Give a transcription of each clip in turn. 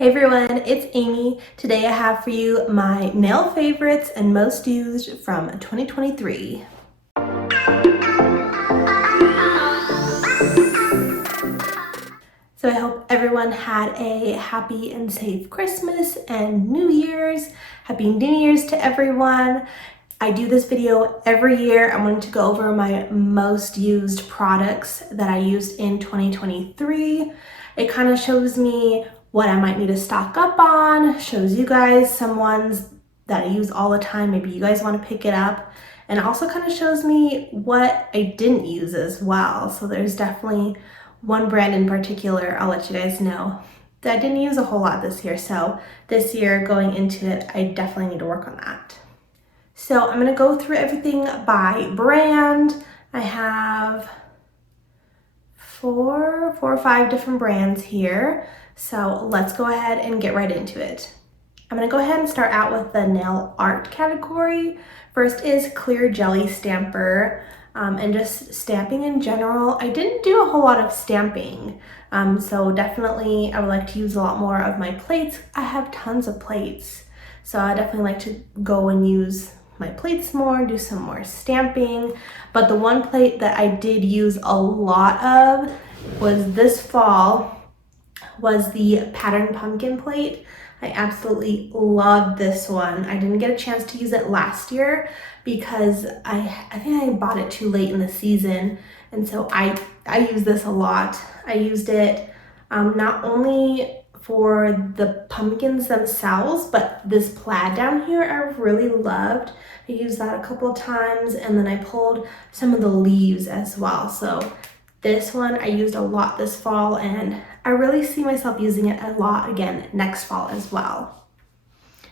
Hey everyone, it's Amy. Today I have for you my nail favorites and most used from 2023. So I hope everyone had a happy and safe Christmas and New Year's. Happy New Year's to everyone. I do this video every year. I wanted to go over my most used products that I used in 2023. It kind of shows me what I might need to stock up on, shows you guys some ones that I use all the time. Maybe you guys want to pick it up. And it also kind of shows me what I didn't use as well. So there's definitely one brand in particular I'll let you guys know that I didn't use a whole lot this year. So this year going into it, I definitely need to work on that. So I'm gonna go through everything by brand. I have four or five different brands here. So let's go ahead and get right into it. I'm gonna go ahead and start out with the nail art category. First is Clear Jelly Stamper, and just stamping in general. I didn't do a whole lot of stamping, so definitely I would like to use a lot more of my plates. I have tons of plates, so I definitely like to go and use my plates more, do some more stamping. But the one plate that I did use a lot of was this fall, was the Pattern Pumpkin plate. I absolutely love this one. I didn't get a chance to use it last year because I think I bought it too late in the season, and so I use this a lot. I used it not only for the pumpkins themselves, but this plaid down here I really loved. I used that a couple of times, and then I pulled some of the leaves as well. So this one I used a lot this fall, and I really see myself using it a lot again next fall as well.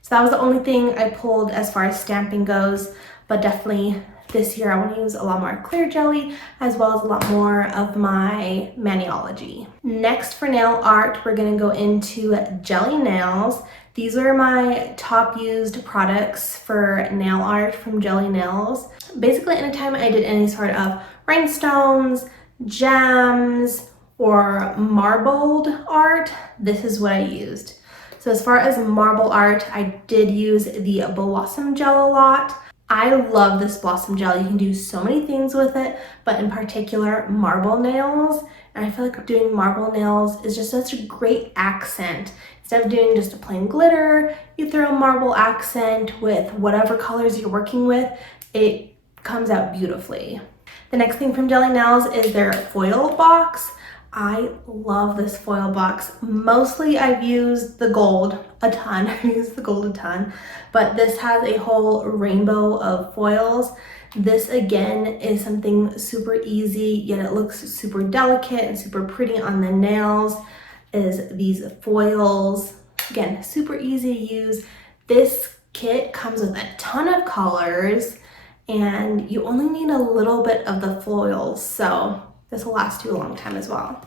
So that was the only thing I pulled as far as stamping goes, but definitely this year I want to use a lot more clear jelly as well as a lot more of my Maniology. Next for nail art, we're going to go into jelly nails. These are my top used products for nail art from Jelly Nails. Basically anytime I did any sort of rhinestones, gems, or marbled art, this is what I used. So as far as marble art, I did use the Blossom Gel a lot. I love this Blossom Gel. You can do so many things with it, but in particular marble nails. And I feel like doing marble nails is just such a great accent. Instead of doing just a plain glitter, you throw a marble accent with whatever colors you're working with. It comes out beautifully. The next thing from Jelly Nails is their foil box. I love this foil box. Mostly I've used the gold a ton. I've used the gold a ton, but this has a whole rainbow of foils. This again is something super easy, yet it looks super delicate and super pretty on the nails, is these foils. Again, super easy to use. This kit comes with a ton of colors, and you only need a little bit of the foils, so this will last you a long time as well.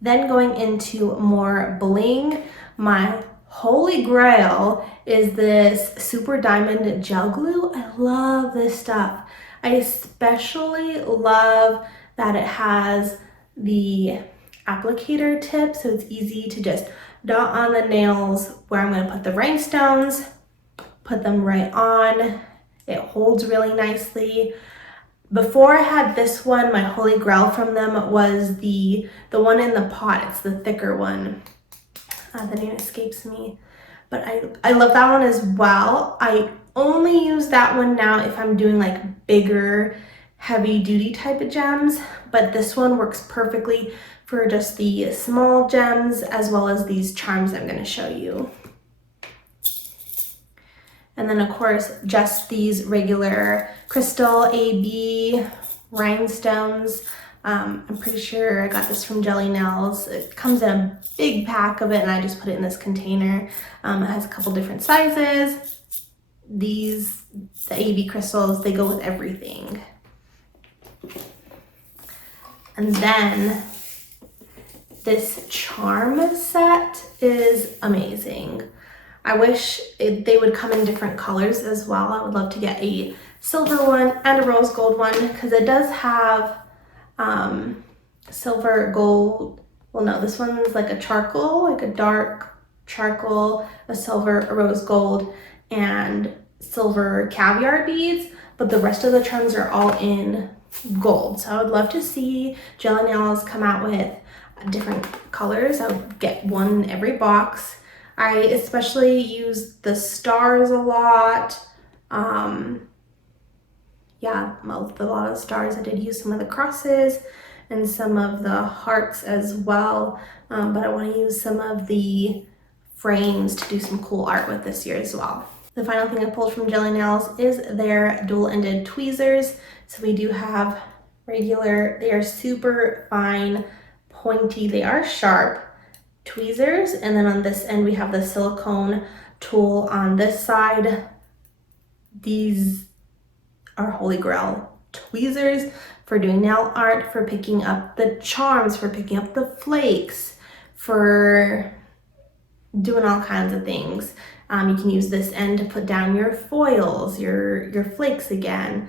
Then going into more bling, my holy grail is this Super Diamond Gel Glue. I love this stuff. I especially love that it has the applicator tip, so it's easy to just dot on the nails where I'm going to put the rhinestones, put them right on. It holds really nicely. Before I had this one, my holy grail from them was the one in the pot. It's the thicker one. The name escapes me, but I love that one as well. I only use that one now if I'm doing like bigger, heavy duty type of gems, but this one works perfectly for just the small gems as well as these charms I'm going to show you. And then of course, just these regular crystal AB rhinestones. I'm pretty sure I got this from Jelly Nails. It comes in a big pack of it, and I just put it in this container. It has a couple different sizes. The AB crystals, they go with everything. And then this charm set is amazing. I wish they would come in different colors as well. I would love to get a silver one and a rose gold one, because it does have silver, gold, well, no, this one's like a charcoal, like a dark charcoal, a silver, a rose gold, and silver caviar beads, but the rest of the trends are all in gold. So I would love to see Jelly Nails come out with different colors. I would get one in every box. I especially use the stars a lot. Yeah, a lot of stars. I did use some of the crosses and some of the hearts as well, but I want to use some of the frames to do some cool art with this year as well. The final thing I pulled from Jelly Nails is their dual-ended tweezers. So we do have regular, they are super fine, pointy, they are sharp tweezers, and then on this end we have the silicone tool on this side. These are holy grail tweezers for doing nail art, for picking up the charms, for picking up the flakes, for doing all kinds of things. You can use this end to put down your foils, your flakes again.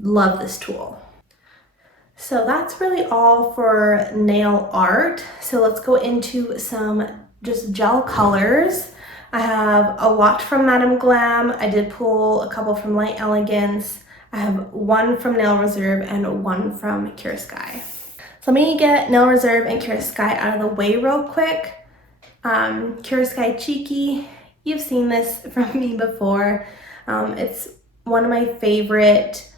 Love this tool. So that's really all for nail art. So let's go into some just gel colors. I have a lot from Madam Glam. I did pull a couple from Light Elegance. I have one from Nail Reserve and one from Kira Sky. So let me get Nail Reserve and Kira Sky out of the way real quick. Kira Sky Cheeky, you've seen this from me before. It's one of my favorite.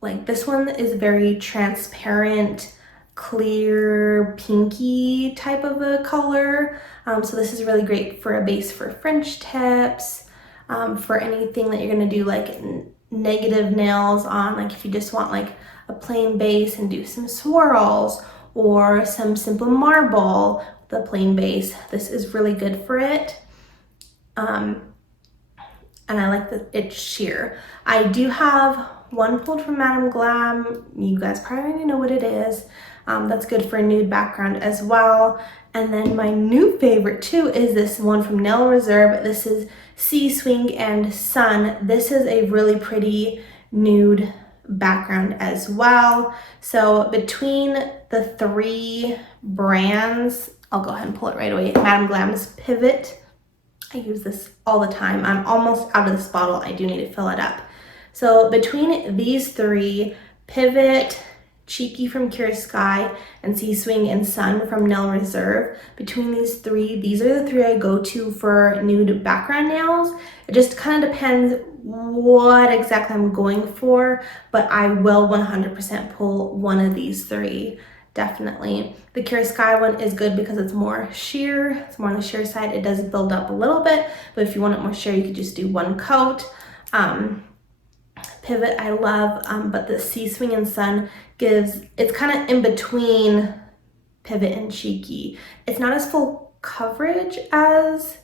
Like, this one is very transparent, clear, pinky type of a color. So this is really great for a base for French tips, for anything that you're gonna do like negative nails on, like if you just want like a plain base and do some swirls or some simple marble with a plain base. This is really good for it. And I like that it's sheer. I do have one pulled from Madam Glam. You guys probably already know what it is. That's good for a nude background as well. And then my new favorite too is this one from Nail Reserve. This is Sea Swing and Sun. This is a really pretty nude background as well. So between the three brands, I'll go ahead and pull it right away. Madam Glam's Pivot. I use this all the time. I'm almost out of this bottle. I do need to fill it up. So between these three, Pivot, Cheeky from Kira Sky, and Sea Swing and Sun from Nail Reserve, between these three, these are the three I go to for nude background nails. It just kind of depends what exactly I'm going for, but I will 100% pull one of these three, definitely. The Kira Sky one is good because it's more sheer. It's more on the sheer side. It does build up a little bit, but if you want it more sheer, you could just do one coat. Pivot I love, but the Sea Swing and Sun gives, it's kind of in between Pivot and Cheeky. It's not as full coverage as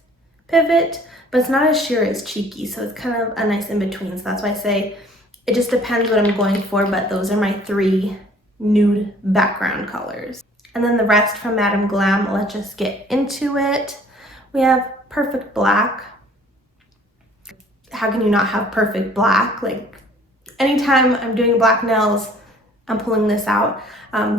Pivot, but it's not as sheer as Cheeky, so it's kind of a nice in between. So that's why I say it just depends what I'm going for, but those are my three nude background colors. And then the rest from Madam Glam, let's just get into it. We have Perfect Black. How can you not have Perfect Black? Like, anytime I'm doing black nails, I'm pulling this out.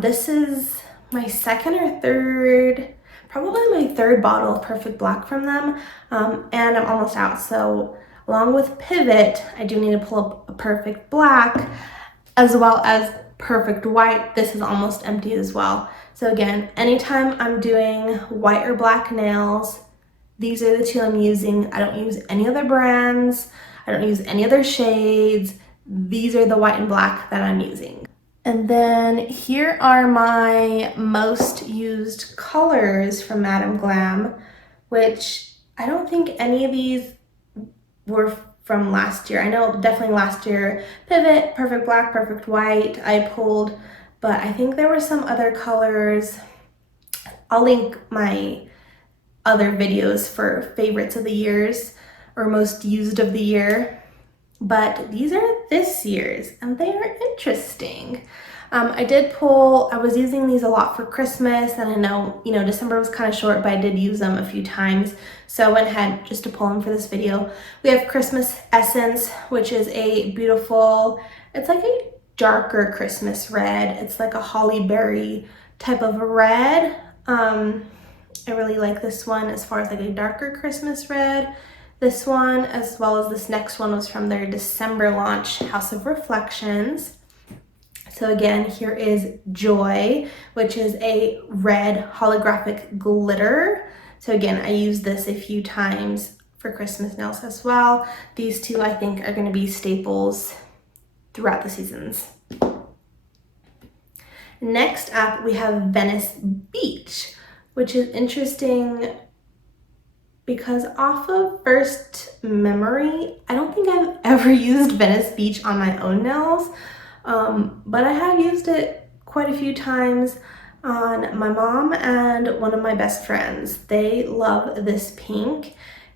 This is my second or third, probably my third bottle of Perfect Black from them, and I'm almost out. So along with Pivot, I do need to pull up a Perfect Black as well as Perfect White. This is almost empty as well. So again, anytime I'm doing white or black nails, these are the two I'm using. I don't use any other brands. I don't use any other shades. These are the white and black that I'm using. And then here are my most used colors from Madam Glam, which I don't think any of these were from last year. I know definitely last year, Pivot, Perfect Black, Perfect White, I pulled, but I think there were some other colors. I'll link my other videos for favorites of the years or most used of the year. But these are this year's and they are interesting. I did pull, I was using these a lot for Christmas, and I know, December was kind of short, but I did use them a few times. So I went ahead just to pull them for this video. We have Christmas Essence, which is a beautiful, it's like a darker Christmas red. It's like a holly berry type of red. I really like this one as far as like a darker Christmas red. This one, as well as this next one, was from their December launch, House of Reflections. So again, here is Joy, which is a red holographic glitter. So again, I used this a few times for Christmas nails as well. These two I think are going to be staples throughout the seasons. Next up, we have Venice Beach, which is interesting because off of first memory, I don't think I've ever used Venice Beach on my own nails, but I have used it quite a few times on my mom and one of my best friends. They love this pink.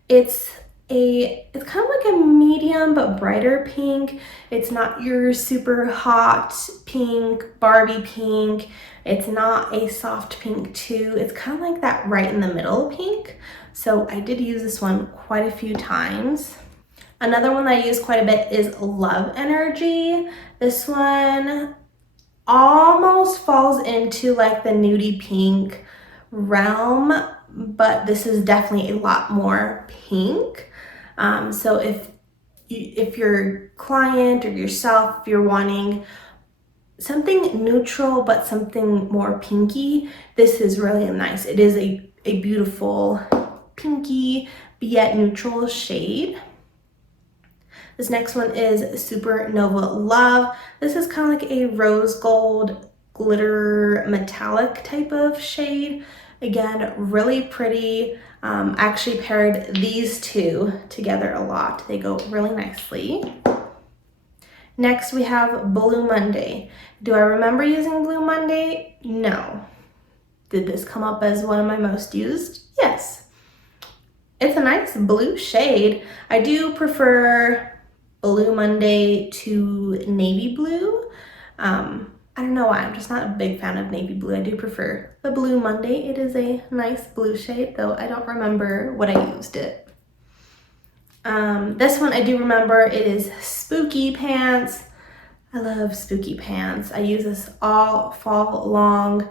It's kind of like a medium but brighter pink. It's not your super hot pink, Barbie pink. It's not a soft pink too. It's kind of like that right in the middle pink. So I did use this one quite a few times. Another one that I use quite a bit is Love Energy. This one almost falls into like the nudie pink realm, but this is definitely a lot more pink. So if your client or yourself, if you're wanting something neutral but something more pinky, this is really nice. It is a beautiful pinky yet neutral shade. This next one is Supernova Love. This is kind of like a rose gold glitter metallic type of shade. Again, really pretty. I actually paired these two together a lot. They go really nicely. Next, we have Blue Monday. Do I remember using Blue Monday? No. Did this come up as one of my most used? Yes. It's a nice blue shade. I do prefer Blue Monday to navy blue. I don't know why, I'm just not a big fan of navy blue. I do prefer the Blue Monday. It is a nice blue shade, though I don't remember what I used it. This one I do remember. It is Spooky Pants. I love Spooky Pants. I use this all fall long,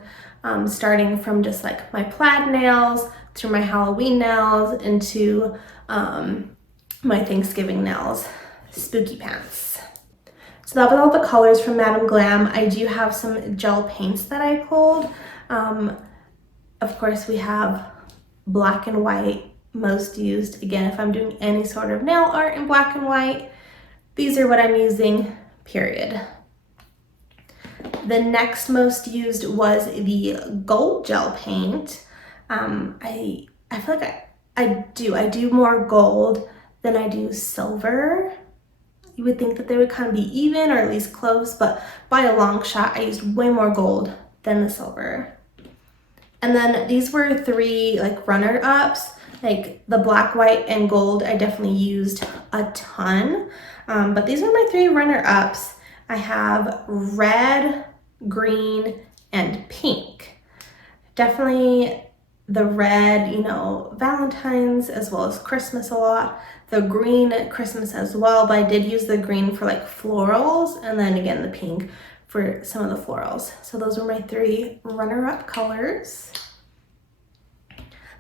starting from just like my plaid nails through my Halloween nails into my Thanksgiving nails. Spooky Pants. So that was all the colors from Madam Glam. I do have some gel paints that I pulled. Of course, we have black and white, most used. Again, if I'm doing any sort of nail art in black and white, these are what I'm using, period. The next most used was the gold gel paint. I feel like I do more gold than I do silver. You would think that they would kind of be even or at least close, but by a long shot, I used way more gold than the silver. And then these were three like runner-ups, like the black, white, and gold. I definitely used a ton, but these are my three runner-ups. I have red, green, and pink. Definitely the red, you know, Valentine's as well as Christmas a lot. The green at Christmas as well, but I did use the green for like florals, and then again the pink for some of the florals. So those were my three runner-up colors.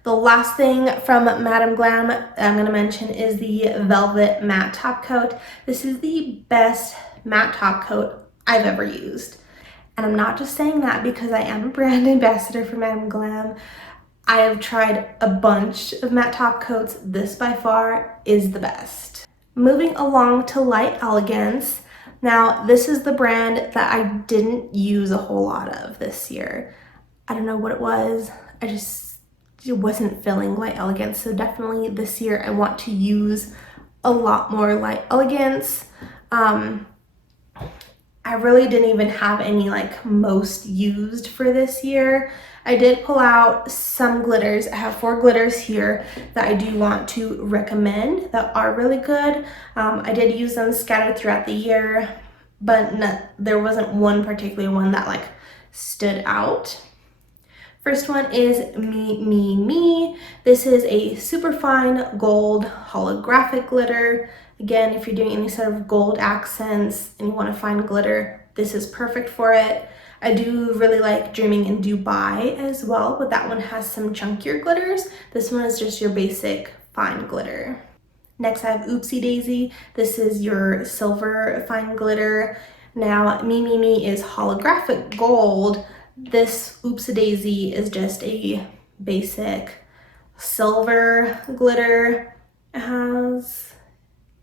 The last thing from Madam Glam I'm going to mention is the Velvet Matte Top Coat. This is the best matte top coat I've ever used. And I'm not just saying that because I am a brand ambassador for Madam Glam. I have tried a bunch of matte top coats. This by far is the best. Moving along to Light Elegance. Now, this is the brand that I didn't use a whole lot of this year. I don't know what it was. It wasn't feeling Light Elegance. So definitely this year I want to use a lot more Light Elegance. I really didn't even have any like most used for this year. I did pull out some glitters. I have 4 glitters here that I do want to recommend that are really good. I did use them scattered throughout the year, but there wasn't one particular one that like stood out. First one is Me, Me, Me. This is a super fine gold holographic glitter. Again, if you're doing any sort of gold accents and you want to find glitter, this is perfect for it. I do really like Dreaming in Dubai as well, but that one has some chunkier glitters. This one is just your basic fine glitter. Next I have Oopsie Daisy. This is your silver fine glitter. Now Me Me Me is holographic gold. This Oopsie Daisy is just a basic silver glitter. It has,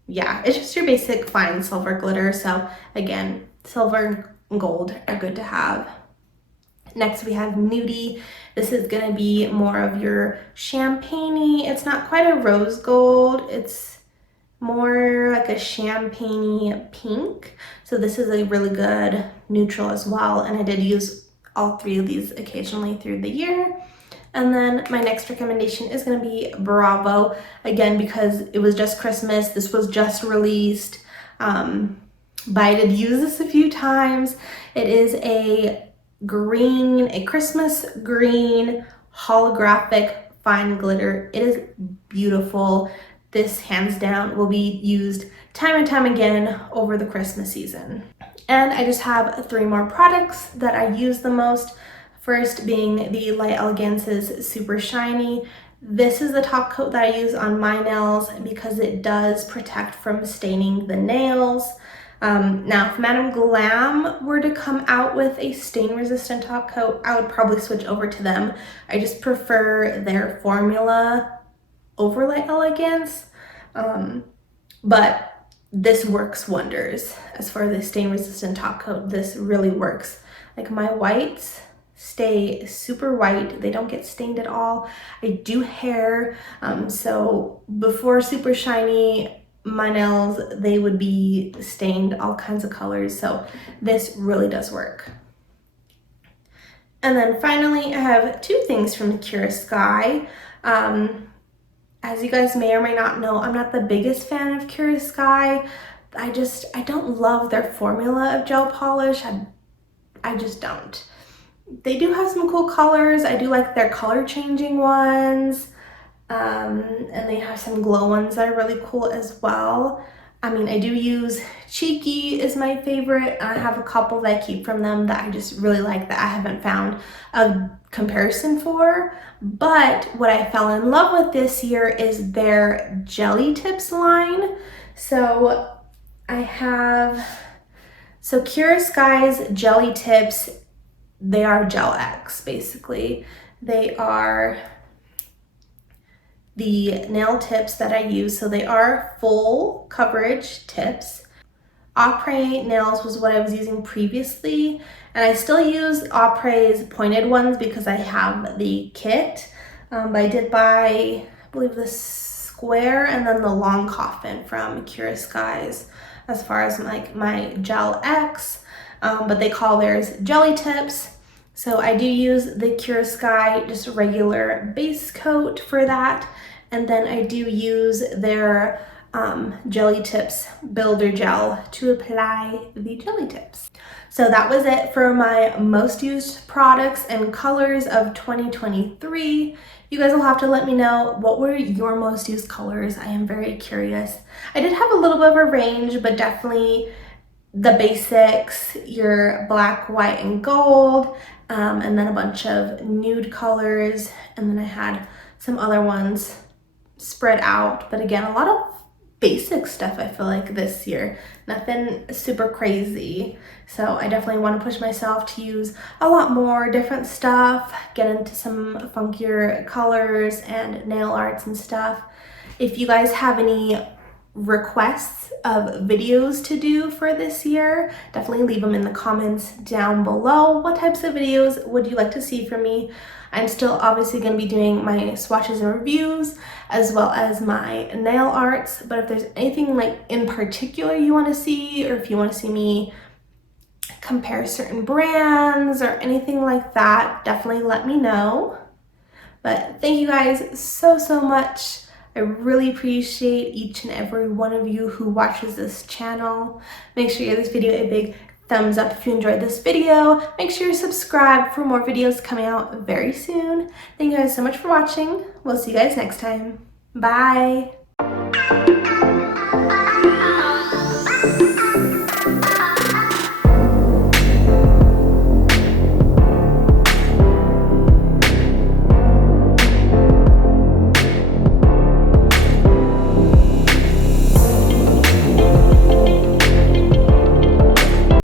yeah, it's just your basic fine silver glitter. So again, silver and gold are good to have. Next we have Nudie. This is gonna be more of your champagne-y. It's not quite a rose gold. It's more like a champagne-y pink. So this is a really good neutral as well. And I did use all three of these occasionally through the year. And then my next recommendation is gonna be Bravo. Again, because it was just Christmas. This was just released. But I did use this a few times. It is a Christmas green holographic fine glitter. It is beautiful. This hands down will be used time and time again over the Christmas season. And I just have 3 more products that I use the most. First being the Light Elegance's Super Shiny. This is the top coat that I use on my nails because it does protect from staining the nails. Now, if Madam Glam were to come out with a stain-resistant top coat, I would probably switch over to them. I just prefer their formula over Light Elegance, but this works wonders. As far as the stain-resistant top coat, this really works. Like my whites stay super white. They don't get stained at all. I do hair, so before Super Shiny, my nails, they would be stained all kinds of colors, so this really does work. And then finally, I have 2 things from Kira Sky. As you guys may or may not know, I'm not the biggest fan of Kira Sky. I don't love their formula of gel polish. I just don't. They do have some cool colors. I do like their color changing ones. And they have some glow ones that are really cool as well. I mean, I do use Cheeky is my favorite. I have a couple that I keep from them that I just really like that I haven't found a comparison for. But what I fell in love with this year is their Jelly Tips line. So Kira Sky's Jelly Tips, they are Gel X basically. They are the nail tips that I use, so they are full coverage tips. Opre nails was what I was using previously, and I still use Opre's pointed ones because I have the kit, but I did buy, I believe, the square and then the long coffin from Kira Skies as far as like my Gel X, but they call theirs Jelly Tips. So I do use the Kira Sky, just a regular base coat for that. And then I do use their Jelly Tips Builder Gel to apply the Jelly Tips. So that was it for my most used products and colors of 2023. You guys will have to let me know what were your most used colors. I am very curious. I did have a little bit of a range, but definitely the basics, your black, white, and gold, and then a bunch of nude colors, and then I had some other ones spread out, but again, a lot of basic stuff I feel like this year, nothing super crazy. So I definitely want to push myself to use a lot more different stuff, get into some funkier colors and nail arts and stuff. If you guys have any requests of videos to do for this year, definitely leave them in the comments down below. What types of videos would you like to see from me? I'm still obviously going to be doing my swatches and reviews as well as my nail arts, but if there's anything like in particular you want to see, or if you want to see me compare certain brands or anything like that, definitely let me know. But thank you guys so much. I really appreciate each and every one of you who watches this channel. Make sure you give this video a big thumbs up if you enjoyed this video. Make sure you subscribe for more videos coming out very soon. Thank you guys so much for watching. We'll see you guys next time. Bye.